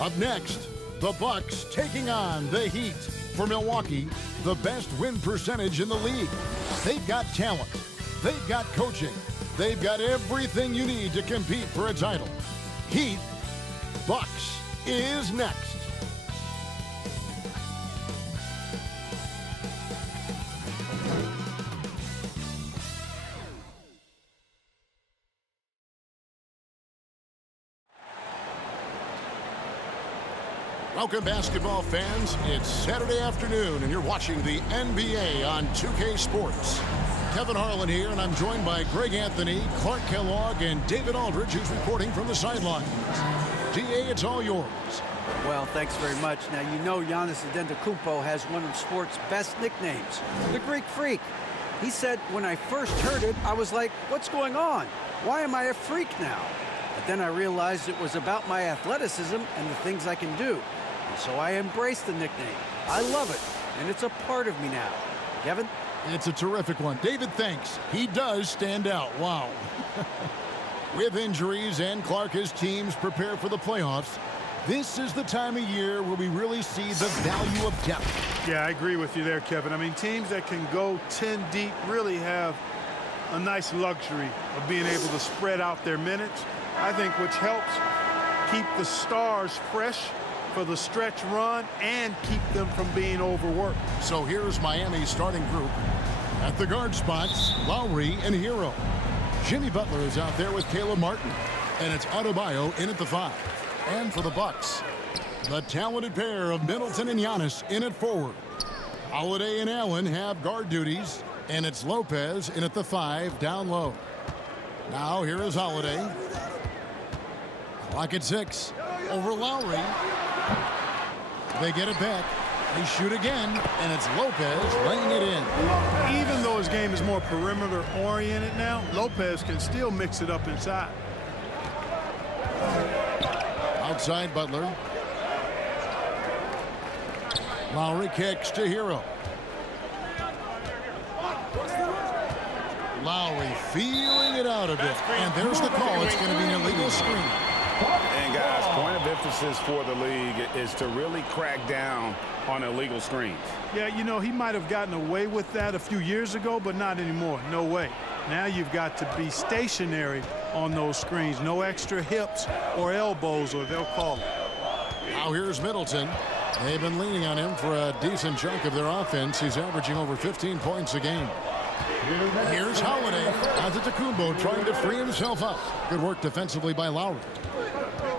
Up next, the Bucks taking on the Heat. For Milwaukee, the best win percentage in the league. They've got talent. They've got coaching. They've got everything you need to compete for a title. Heat, Bucks is next. Welcome, basketball fans. It's Saturday afternoon, and you're watching the NBA on 2K Sports. Kevin Harlan here, and I'm joined by Greg Anthony, Clark Kellogg, and David Aldridge, who's reporting from the sidelines. DA, it's all yours. Well, thanks very much. Now, you know Giannis Antetokounmpo has one of sports' best nicknames, the Greek Freak. He said, when I first heard it, I was like, what's going on? Why am I a freak now? But then I realized it was about my athleticism and the things I can do. And so I embraced the nickname. I love it, and it's a part of me now. Kevin? It's a terrific one. David, thanks. He does stand out. Wow. With injuries and Clark's teams prepare for the playoffs, this is the time of year where we really see the value of depth. Yeah, I agree with you there, Kevin. I mean, teams that can go 10 deep really have a nice luxury of being able to spread out their minutes. I think which helps keep the stars fresh for the stretch run and keep them from being overworked. So here's Miami's starting group. At the guard spots, Lowry and Hero. Jimmy Butler is out there with Caleb Martin. And it's Adebayo in at the 5. And for the Bucks, the talented pair of Middleton and Giannis in at forward. Holiday and Allen have guard duties. And it's Lopez in at the 5 down low. Now here is Holiday. Clock at 6. Over Lowry. They get it back. They shoot again, and it's Lopez laying it in. Even though his game is more perimeter-oriented now, Lopez can still mix it up inside. Outside Butler. Lowry kicks to Hero. Lowry feeling it out a bit. And there's the call. It's going to be an illegal screen. And guys, point of emphasis for the league is to really crack down on illegal screens. Yeah, you know, he might have gotten away with that a few years ago, but not anymore. No way. Now you've got to be stationary on those screens. No extra hips or elbows, or they'll call it. Now here's Middleton. They've been leaning on him for a decent chunk of their offense. He's averaging over 15 points a game. Here's Holiday. Antetokounmpo trying to free himself up. Good work defensively by Lowry.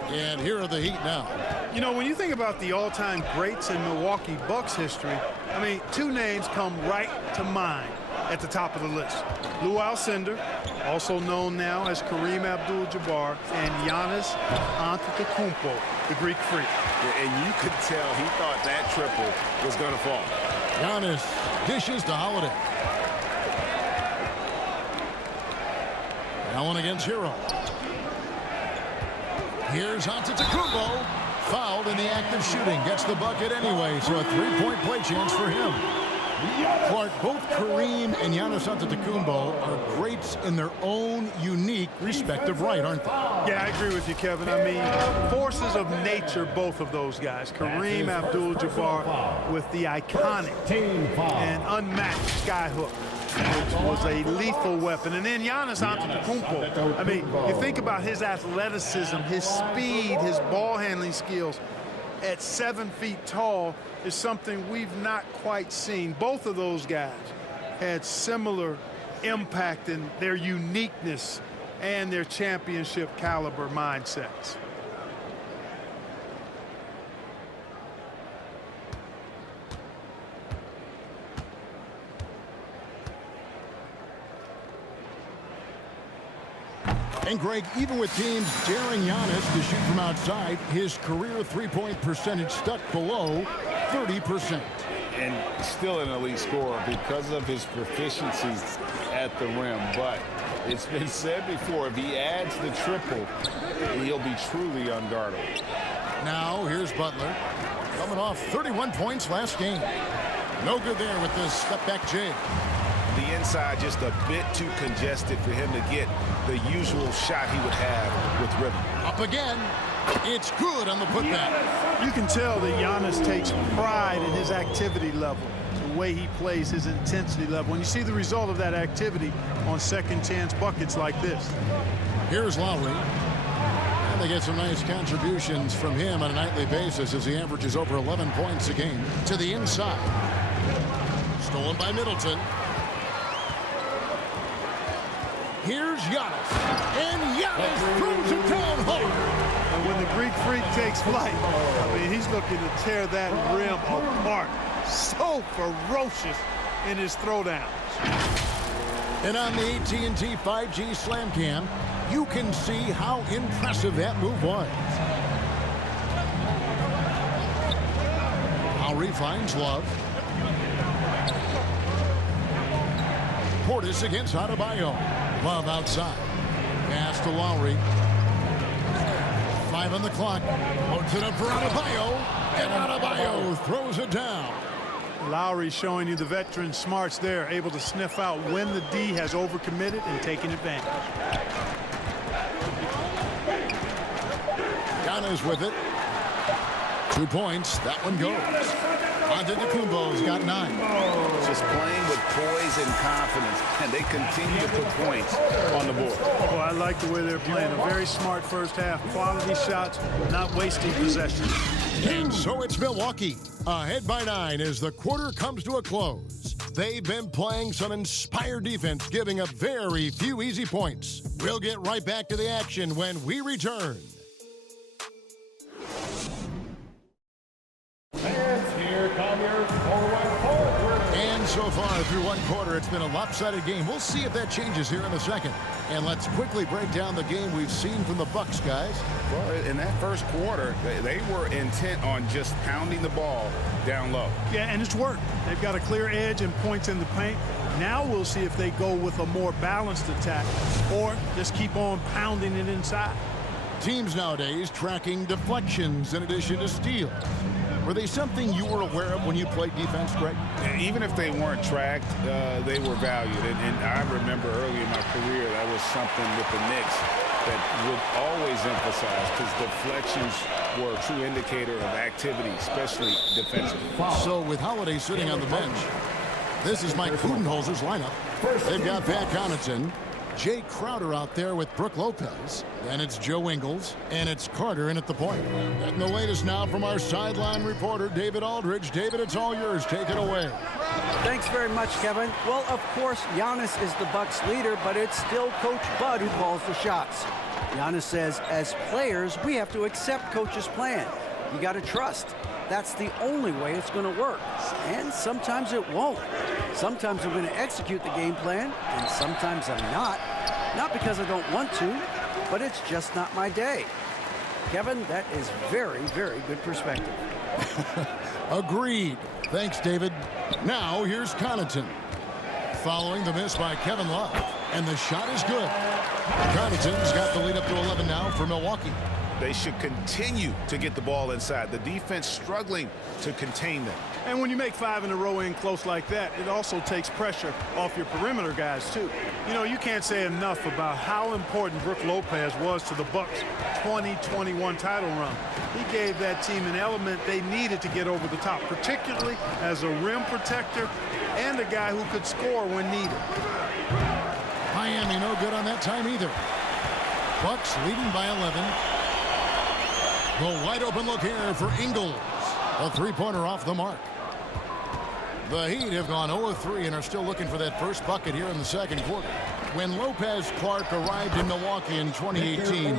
And here are the Heat now. You know, when you think about the all-time greats in Milwaukee Bucks history, I mean, two names come right to mind at the top of the list. Lou Alcindor, also known now as Kareem Abdul-Jabbar, and Giannis Antetokounmpo, the Greek Freak. Yeah, and you could tell he thought that triple was going to fall. Giannis dishes to Holiday. Allen against Hero. Here's Antetokounmpo. Fouled in the act of shooting. Gets the bucket anyway, so a three-point play chance for him. Clark, both Kareem and Giannis Antetokounmpo are greats in their own unique respective right, aren't they? Yeah, I agree with you, Kevin. I mean, forces of nature, both of those guys. Kareem Abdul-Jabbar with the iconic and unmatched skyhook, which was a lethal weapon. And then Giannis Antetokounmpo. I mean, you think about his athleticism, his speed, his ball handling skills at 7 feet tall is something we've not quite seen. Both of those guys had similar impact in their uniqueness and their championship caliber mindsets. And Greg, even with teams daring Giannis to shoot from outside, his career three-point percentage stuck below 30%. And still an elite scorer because of his proficiencies at the rim. But it's been said before, if he adds the triple, he'll be truly unguardable. Now here's Butler, coming off 31 points last game. No good there with this step-back jig. The inside just a bit too congested for him to get the usual shot he would have with rhythm. Up again. It's good on the putback. You can tell that Giannis takes pride in his activity level, the way he plays, his intensity level. And you see the result of that activity on second chance buckets like this. Here's Lowry. And they get some nice contributions from him on a nightly basis as he averages over 11 points a game. To the inside. Stolen by Middleton. Here's Giannis. And Giannis throws it down hard. And when the Greek Freak takes flight, I mean, he's looking to tear that rim apart. So ferocious in his throwdowns. And on the AT&T 5G Slam Cam, you can see how impressive that move was. Lowry finds Love. Portis against Adebayo. Love outside. Pass to Lowry. 5 on the clock. Loads it up for Adebayo. And Adebayo throws it down. Lowry showing you the veteran smarts there, able to sniff out when the D has overcommitted and taken advantage. Giannis with it. 2 points. That one goes. Antetokounmpo's got 9. Just playing with poise and confidence, and they continue to put points on the board. Oh, I like the way they're playing. A very smart first half. Quality shots, not wasting possession. And so it's Milwaukee, ahead by 9 as the quarter comes to a close. They've been playing some inspired defense, giving up very few easy points. We'll get right back to the action when we return. And so far through one quarter, it's been a lopsided game. We'll see if that changes here in a second. And let's quickly break down the game we've seen from the Bucks, guys. Well, in that first quarter, they were intent on just pounding the ball down low. Yeah, and it's worked. They've got a clear edge and points in the paint. Now we'll see if they go with a more balanced attack or just keep on pounding it inside. Teams nowadays tracking deflections in addition to steals. Were they something you were aware of when you played defense, Greg? Even if they weren't tracked, they were valued. And I remember early in my career, that was something with the Knicks that would always emphasize, because deflections were a true indicator of activity, especially defensively. So with Holiday sitting on the bench, this is Mike Budenholzer's lineup. They've got Pat Connaughton, Jay Crowder out there with Brook Lopez. Then it's Joe Ingles, and it's Carter in at the point. And the latest now from our sideline reporter, David Aldridge. David, it's all yours. Take it away. Thanks very much, Kevin. Well, of course, Giannis is the Bucks leader, but it's still Coach Bud who calls the shots. Giannis says, as players, we have to accept Coach's plan. You got to trust. That's the only way it's going to work. And sometimes it won't. Sometimes I'm going to execute the game plan, and sometimes I'm not. Not because I don't want to, but it's just not my day. Kevin, that is very, very good perspective. Agreed. Thanks, David. Now, here's Connaughton. Following the miss by Kevin Love. And the shot is good. Connaughton's got the lead up to 11 now for Milwaukee. They should continue to get the ball inside. The defense struggling to contain them. And when you make 5 in a row in close like that, it also takes pressure off your perimeter guys, too. You know, you can't say enough about how important Brook Lopez was to the Bucks' 2021 title run. He gave that team an element they needed to get over the top, particularly as a rim protector and a guy who could score when needed. Miami no good on that time either. Bucks leading by 11. The wide open look here for Ingles. A three-pointer off the mark. The Heat have gone 0-3 and are still looking for that first bucket here in the second quarter. When Lopez Clark arrived in Milwaukee in 2018,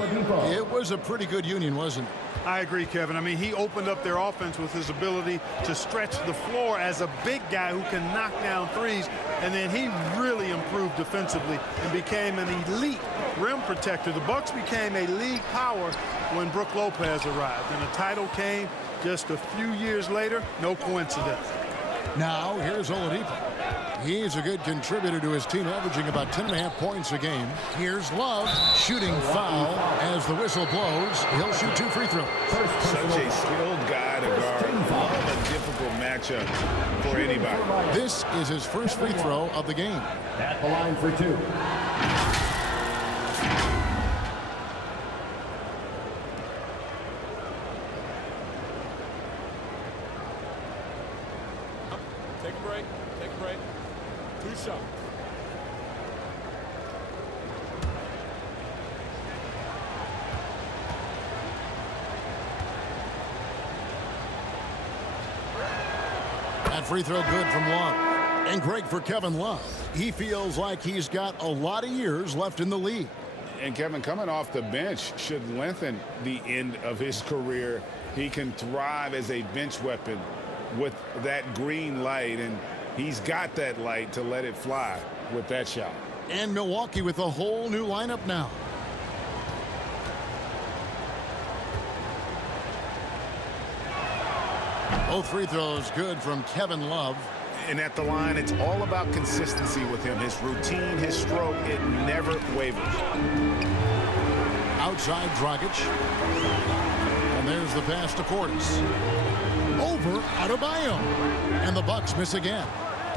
it was a pretty good union, wasn't it? I agree, Kevin. I mean, he opened up their offense with his ability to stretch the floor as a big guy who can knock down threes, and then he really improved defensively and became an elite rim protector. The Bucks became a league power when Brook Lopez arrived, and the title came just a few years later. No coincidence. Now, here's Oladipo. He's a good contributor to his team, averaging about 10.5 points a game. Here's Love, shooting foul as the whistle blows. He'll shoot 2 free throws. Such a skilled guy to guard. A difficult matchup for anybody. This is his first free throw of the game. At the line for 2. break. Take a break. 2 shots. That free throw good from Love. And great for Kevin Love. He feels like he's got a lot of years left in the league. And Kevin, coming off the bench should lengthen the end of his career. He can thrive as a bench weapon with that green light, and he's got that light to let it fly with that shot. And Milwaukee with a whole new lineup now. Both free throws good from Kevin Love. And at the line, it's all about consistency with him. His routine, his stroke, it never wavers. Outside Dragic. And there's the pass to Portis. Over Adebayo. And the Bucks miss again.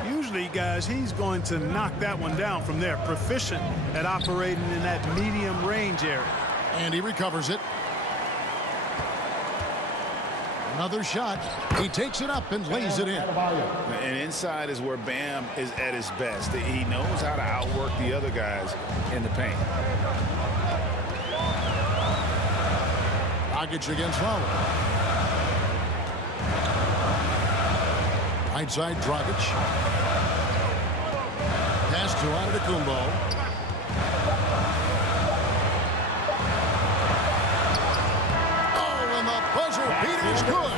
Usually, guys, he's going to knock that one down from there. Proficient at operating in that medium range area. And he recovers it. Another shot. He takes it up and lays it in. And inside is where Bam is at his best. He knows how to outwork the other guys in the paint. Dragic against Lowry. Right side Dragic. Pass to Antetokounmpo. Peter's good.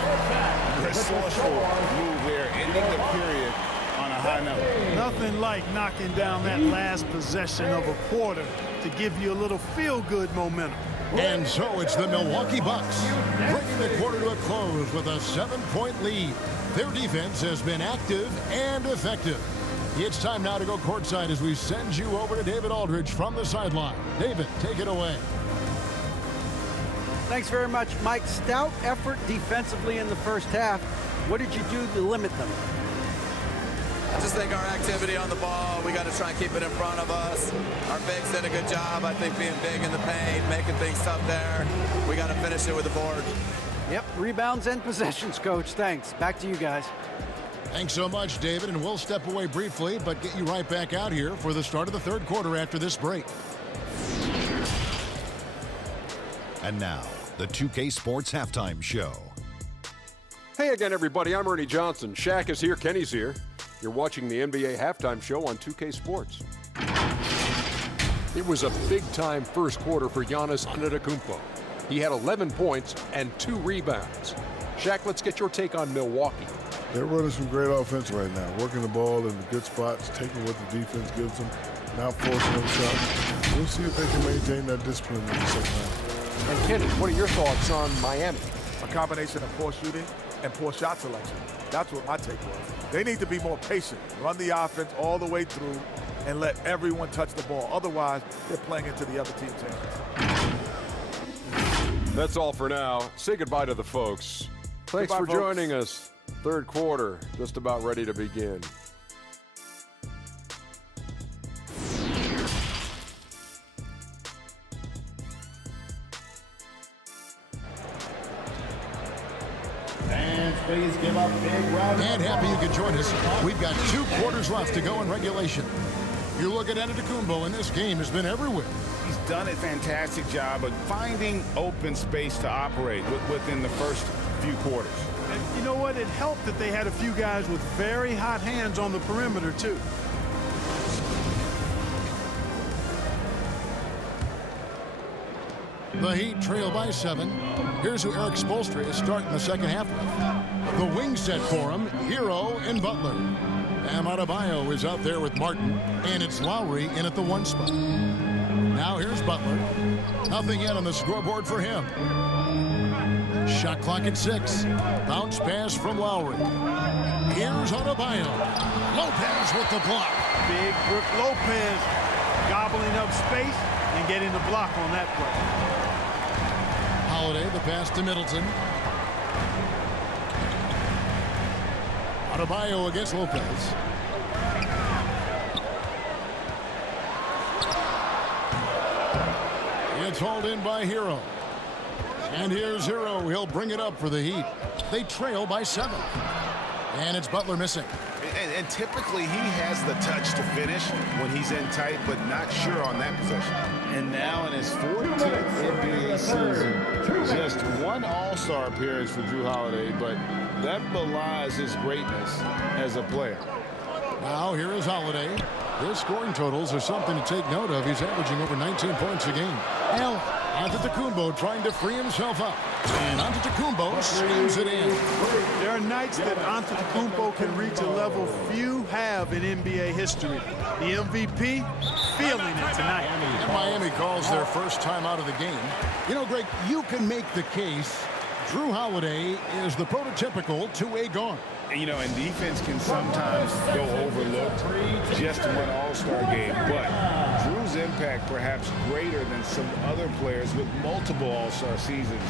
Resourceful move there, ending the period on a high note. Nothing like knocking down that last possession of a quarter to give you a little feel-good momentum. And so it's the Milwaukee Bucks bringing the quarter to a close with a 7-point lead. Their defense has been active and effective. It's time now to go courtside as we send you over to David Aldridge from the sideline. David, take it away. Thanks very much, Mike. Stout effort defensively in the first half. What did you do to limit them? I just think our activity on the ball, we got to try and keep it in front of us. Our bigs did a good job, I think, being big in the paint, making things tough there. We got to finish it with the board. Yep, rebounds and possessions, Coach. Thanks. Back to you guys. Thanks so much, David, and we'll step away briefly, but get you right back out here for the start of the third quarter after this break. And now, the 2K Sports Halftime Show. Hey again, everybody. I'm Ernie Johnson. Shaq is here. Kenny's here. You're watching the NBA Halftime Show on 2K Sports. It was a big-time first quarter for Giannis Antetokounmpo. He had 11 points and 2 rebounds. Shaq, let's get your take on Milwaukee. They're running some great offense right now, working the ball in the good spots, taking what the defense gives them, not forcing them shots. We'll see if they can maintain that discipline in the second half. And Kenny, what are your thoughts on Miami? A combination of poor shooting and poor shot selection. That's what my take was. They need to be more patient, run the offense all the way through, and let everyone touch the ball. Otherwise, they're playing into the other team's hands. That's all for now. Say goodbye to the folks. Thanks Goodbye, for folks. joining us. Third quarter, just about ready to begin. And happy you could join us. We've got 2 quarters left to go in regulation. You look at Antetokounmpo, and this game has been everywhere. He's done a fantastic job of finding open space to operate within the first few quarters. And you know what? It helped that they had a few guys with very hot hands on the perimeter, too. The Heat trail by 7. Here's who Eric Spoelstra is starting the second half with. The wing set for him, Hero and Butler. Bam Adebayo is out there with Martin, and it's Lowry in at the 1 spot. Now here's Butler. Nothing yet on the scoreboard for him. Shot clock at 6. Bounce pass from Lowry. Here's Adebayo. Lopez with the block. Big Brook Lopez gobbling up space and getting the block on that play. Holiday, the pass to Middleton. Adebayo against Lopez. It's hauled in by Hero. And here's Hero. He'll bring it up for the Heat. They trail by 7. And it's Butler missing. And typically he has the touch to finish when he's in tight, but not sure on that possession. And now in his 14th NBA season, just one All-Star appearance for Drew Holiday, but that belies his greatness as a player. Now here is Holiday. His scoring totals are something to take note of. He's averaging over 19 points a game. Now, Antetokounmpo trying to free himself up. And Antetokounmpo slams it in. There are nights that Antetokounmpo can reach a level few have in NBA history. The MVP feeling it tonight. And Miami calls their first time out of the game. You know, Greg, you can make the case Drew Holiday is the prototypical two-way guard. You know, and defense can sometimes go overlooked just one All-Star game, but Drew's impact perhaps greater than some other players with multiple All-Star seasons.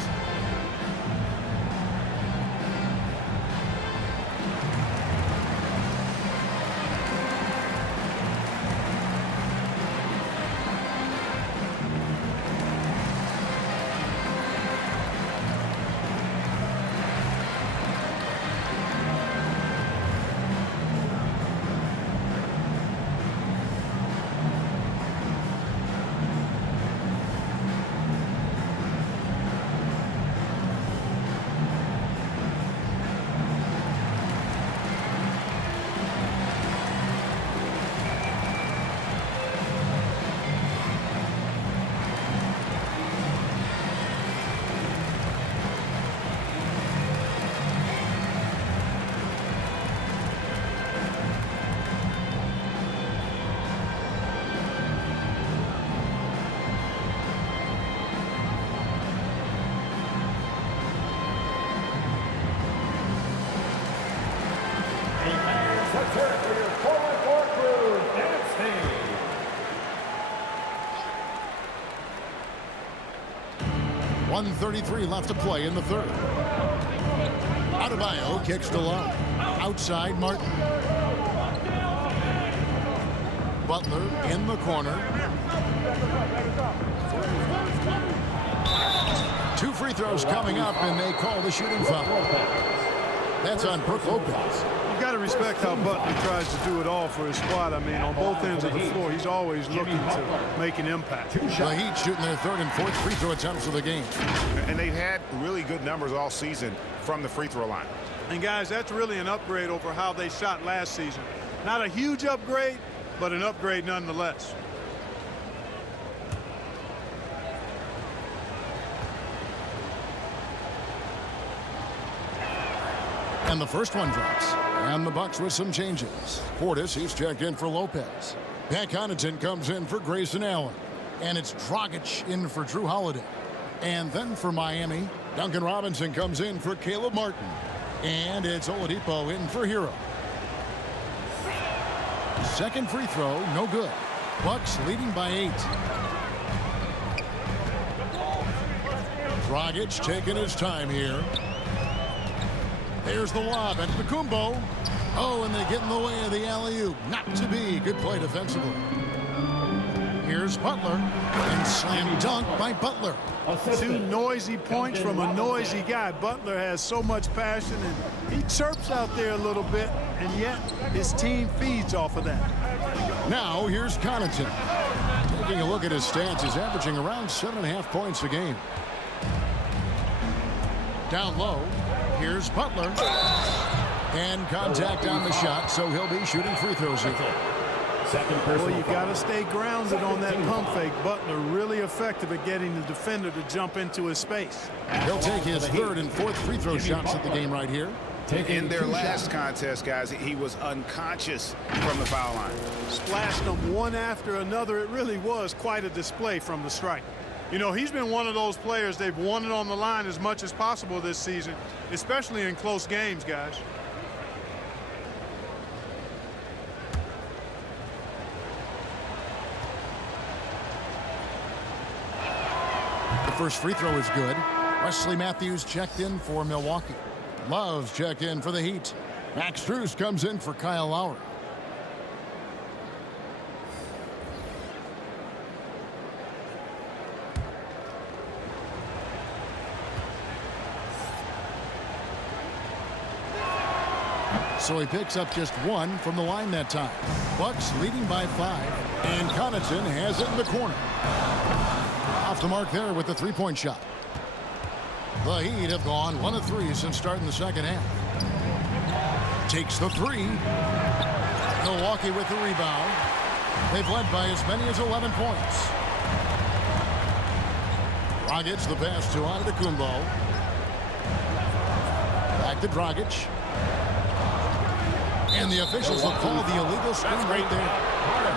.133 left to play in the third. Adebayo kicks to low. Outside Martin. Butler in the corner. Two free throws coming up, and they call the shooting foul. That's on Brook Lopez. You got to respect how Butler tries to do it all for his squad. I mean, on both ends of the floor, he's always looking to make an impact. The Heat shooting their third and fourth free throw attempts of the game. And they've had really good numbers all season from the free throw line. And guys, that's really an upgrade over how they shot last season. Not a huge upgrade, but an upgrade nonetheless. And the first one drops. And the Bucks with some changes. Portis, he's checked in for Lopez. Pat Connaughton comes in for Grayson Allen. And it's Dragic in for Drew Holiday. And then for Miami, Duncan Robinson comes in for Caleb Martin. And it's Oladipo in for Hero. Second free throw, no good. Bucks leading by 8. Dragic taking his time here. There's the lob, and Antetokounmpo. Oh, and they get in the way of the alley-oop. Not to be. Good play defensively. Here's Butler, and slam dunk by Butler. Two noisy points from a noisy guy. Butler has so much passion, and he chirps out there a little bit, and yet his team feeds off of that. Now here's Connaughton. Taking a look at his stats, he's averaging around 7.5 points a game. Down low, here's Butler. And contact on the shot, so he'll be shooting free throws here. Well, you got to stay grounded on that pump fake. Butler really effective at getting the defender to jump into his space. He'll take his third and fourth free throw shots at the game right here. In their last contest, guys, he was unconscious from the foul line. Splashed them one after another. It really was quite a display from the strike. You know, he's been one of those players they've wanted on the line as much as possible this season, especially in close games, guys. The first free throw is good. Wesley Matthews checked in for Milwaukee. Love's checked in for the Heat. Max Strus comes in for Kyle Lowry. So he picks up just 1 from the line that time. Bucks leading by 5. And Connaughton has it in the corner. Off the mark there with the three-point shot. The Heat have gone 1 of 3 since starting the second half. Takes the 3. Milwaukee with the rebound. They've led by as many as 11 points. Dragic the pass to Antetokounmpo. Back to Dragic. And the officials will call the illegal screen right there.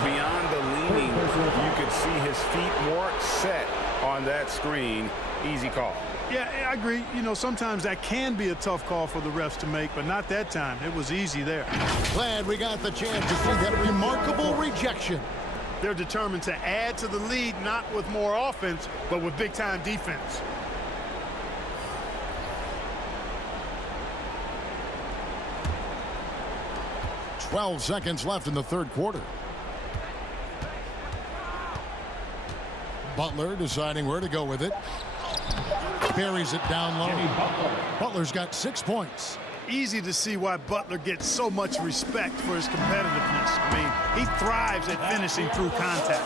Beyond the leaning, you could see his feet more set on that screen. Easy call. Yeah, I agree. You know, sometimes that can be a tough call for the refs to make, but not that time. It was easy there. Glad we got the chance to see that remarkable rejection. They're determined to add to the lead, not with more offense, but with big-time defense. "12 seconds left in the third quarter. Butler deciding where to go with it. Buries it down low. Butler's got 6 points. Easy to see why Butler gets so much respect for his competitiveness. I mean, he thrives at finishing through contact.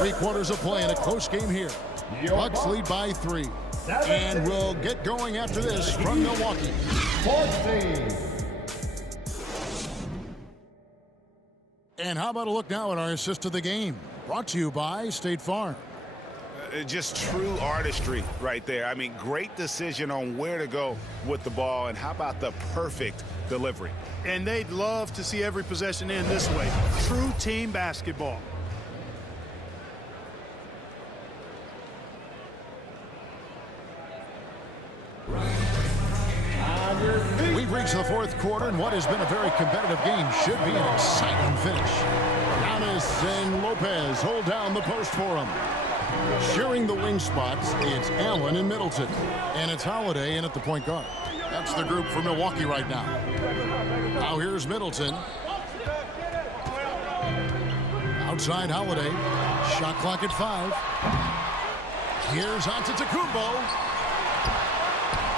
3 quarters of play in a close game here. Bucks lead by 3. And we'll get going after this from Milwaukee. 14. And how about a look now at our assist to the game? Brought to you by State Farm. Just true artistry right there. I mean, great decision on where to go with the ball, and how about the perfect delivery? And they'd love to see every possession end this way. True team basketball. We've reached the fourth quarter, and what has been a very competitive game should be an exciting finish. Giannis and Lopez hold down the post for him. Sharing the wing spots, it's Allen and Middleton. And it's Holiday in at the point guard. That's the group for Milwaukee right now. Now here's Middleton. Outside Holiday. Shot clock at 5. Here's Antetokounmpo.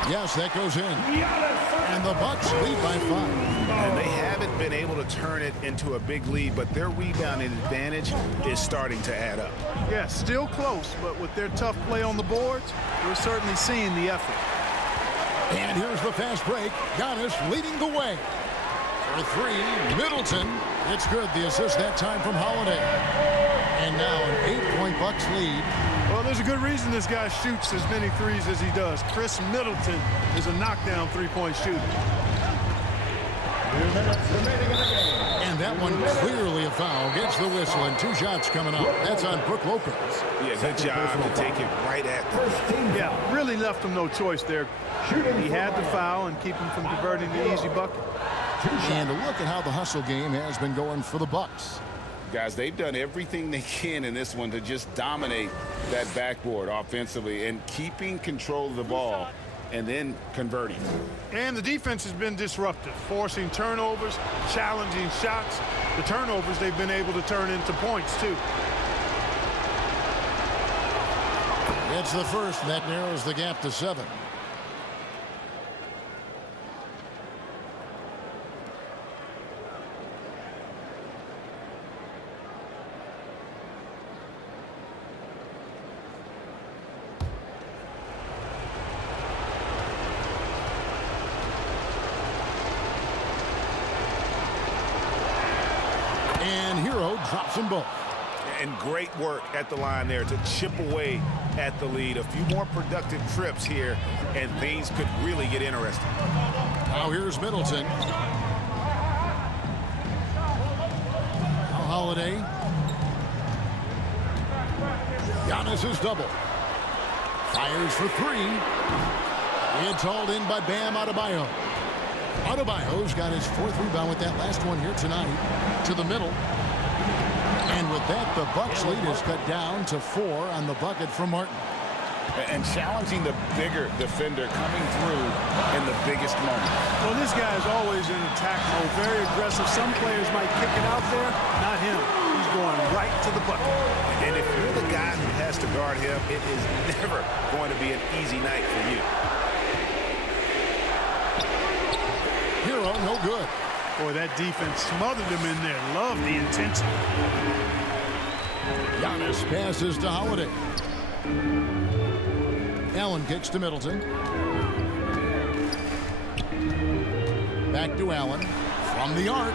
Yes, that goes in. And the Bucks lead by 5. And they haven't been able to turn it into a big lead, but their rebounding advantage is starting to add up. Yeah, still close, but with their tough play on the boards, we're certainly seeing the effort. And here's the fast break. Giannis leading the way. For 3, Middleton. It's good. The assist that time from Holiday. And now an 8-point Bucks lead. Well, there's a good reason this guy shoots as many threes as he does. Chris Middleton is a knockdown three-point shooter. 2 minutes remaining in the game. And that one clearly a foul. Gets the whistle, and 2 shots coming up. That's on Brook Lopez. Yeah, good job to take it right at them. Yeah, really left him no choice there. He had the foul and keep him from converting the easy bucket. And a look at how the hustle game has been going for the Bucks. Guys, they've done everything they can in this one to just dominate that backboard offensively and keeping control of the ball and then converting. And the defense has been disruptive, forcing turnovers, challenging shots. The turnovers they've been able to turn into points, too. It's the first, and that narrows the gap to 7. And Hero drops them both. And great work at the line there to chip away at the lead. A few more productive trips here, and things could really get interesting. Now here's Middleton. Now Holiday. Giannis is double. Fires for 3. It's hauled in by Bam Adebayo. Adebayo's got his 4th rebound with that last one here tonight. To the middle. And with that, the Bucks lead is cut down to 4 on the bucket from Martin. And challenging the bigger defender coming through in the biggest moment. Well, this guy is always in attack mode, very aggressive. Some players might kick it out there, not him. He's going right to the bucket. And if you're the guy who has to guard him, it is never going to be an easy night for you. Hero, no good. Boy, that defense smothered him in there. Love the intensity. Giannis passes to Holiday. Allen kicks to Middleton. Back to Allen. From the arc.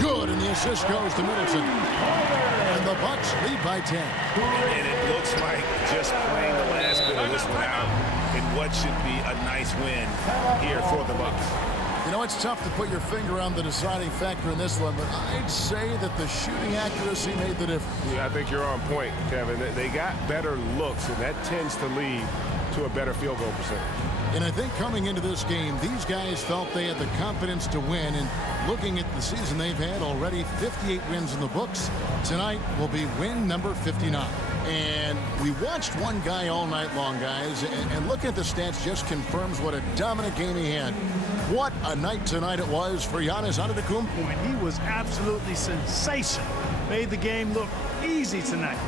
Good, and the assist goes to Middleton. And the Bucks lead by 10. And it looks like just playing the last bit of this one out in what should be a nice win here for the Bucks. You know, it's tough to put your finger on the deciding factor in this one, but I'd say that the shooting accuracy made the difference. Yeah, I think you're on point, Kevin. They got better looks, and that tends to lead to a better field goal percentage. And I think coming into this game, these guys felt they had the confidence to win. And looking at the season they've had already, 58 wins in the books. Tonight will be win number 59. And we watched one guy all night long, guys. And looking at the stats just confirms what a dominant game he had. What a night tonight it was for Giannis Antetokounmpo. And he was absolutely sensational. Made the game look easy tonight.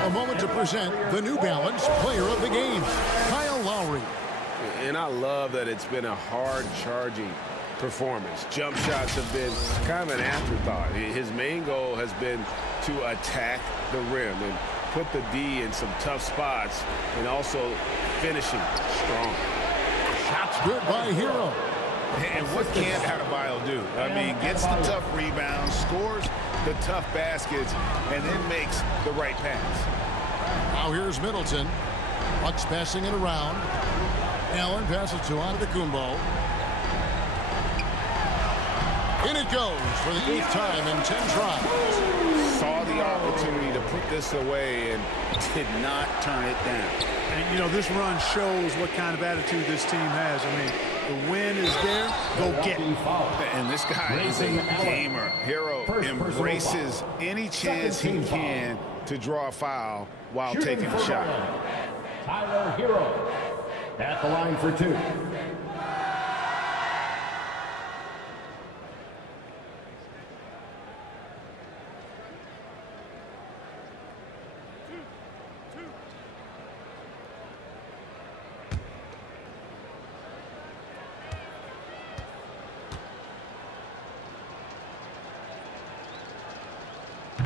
A moment to present the New Balance Player of the Game, Kyle Lowry. And I love that it's been a hard-charging performance. Jump shots have been kind of an afterthought. His main goal has been to attack the rim and put the D in some tough spots and also finishing strong. Shots good by Hero. And what can't Adebayo do? I mean, gets the tough rebounds, scores the tough baskets, and then makes the right pass. Now here's Middleton. Bucks passing it around. Allen passes to Antetokounmpo. In it goes for the 8th time in 10 tries. Saw the opportunity to put this away and did not turn it down. And, you know, this run shows what kind of attitude this team has. I mean, the win is there, go get it. And this guy is a gamer. Hero embraces any chance he can to draw a foul while taking a shot. Tyler Hero at the line for 2.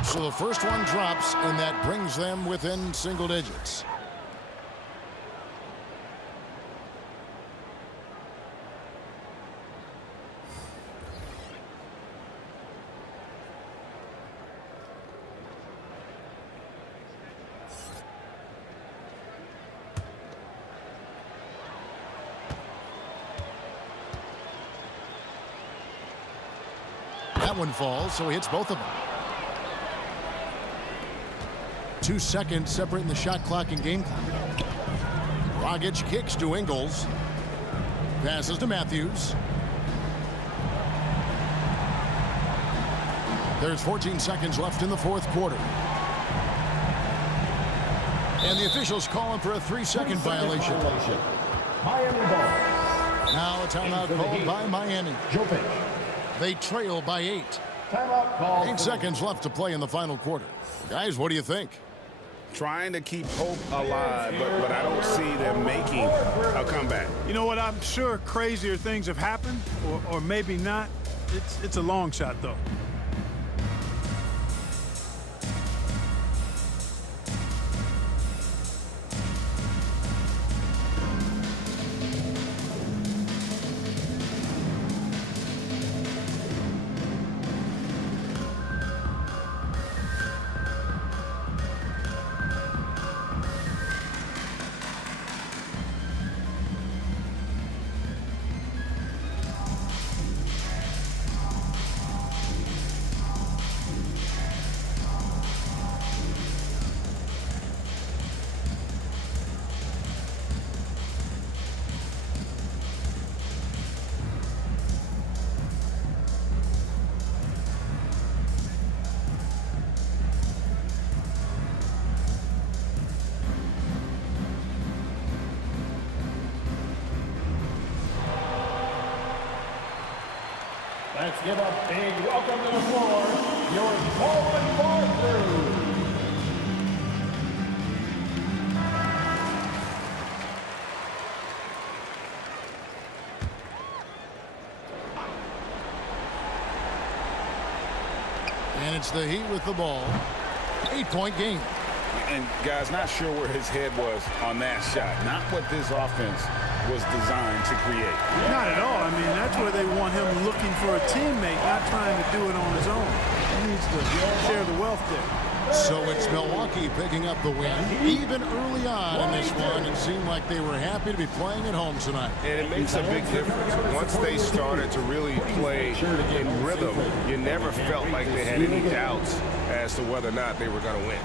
So the first one drops, and that brings them within single digits. That one falls, so he hits both of them. 2 seconds separating the shot clock and game clock. Dragic kicks to Ingles. Passes to Matthews. There's 14 seconds left in the 4th quarter. And the officials calling for a 3-second violation. Miami ball. Now a timeout called by Miami. They trail by 8. Timeout call. 8 seconds left to play in the final quarter. Guys, what do you think? Trying to keep hope alive, but I don't see them making a comeback. You know what? I'm sure crazier things have happened, or maybe not. It's a long shot, though. give a big welcome to the floor, your Bowling Bar crew. And it's the Heat with the ball. 8-point game. And guys, not sure where his head was on that shot. Not what this offense was designed to create. Not at all. I mean, that's where they want him looking for a teammate, not trying to do it on his own. He needs to share the wealth there. So it's Milwaukee picking up the win. Even early on in this one, it seemed like they were happy to be playing at home tonight. And it makes a big difference. Once they started to really play in rhythm, you never felt like they had any doubts as to whether or not they were going to win.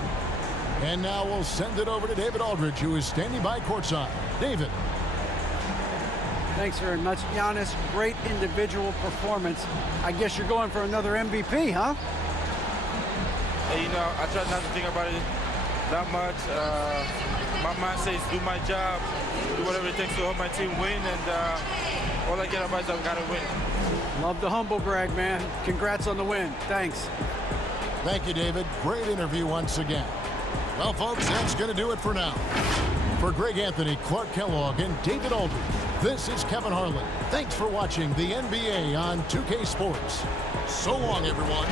And now we'll send it over to David Aldridge, who is standing by courtside. David. Thanks very much, Giannis. Great individual performance. I guess you're going for another MVP, huh? Hey, you know, I try not to think about it that much. My mind says do my job, do whatever it takes to help my team win, and all I care about is I've got to win. Love the humble brag, man. Congrats on the win. Thanks. Thank you, David. Great interview once again. Well, folks, that's going to do it for now. For Greg Anthony, Clark Kellogg, and David Aldridge, this is Kevin Harlan. Thanks for watching the NBA on 2K Sports. So long, everyone.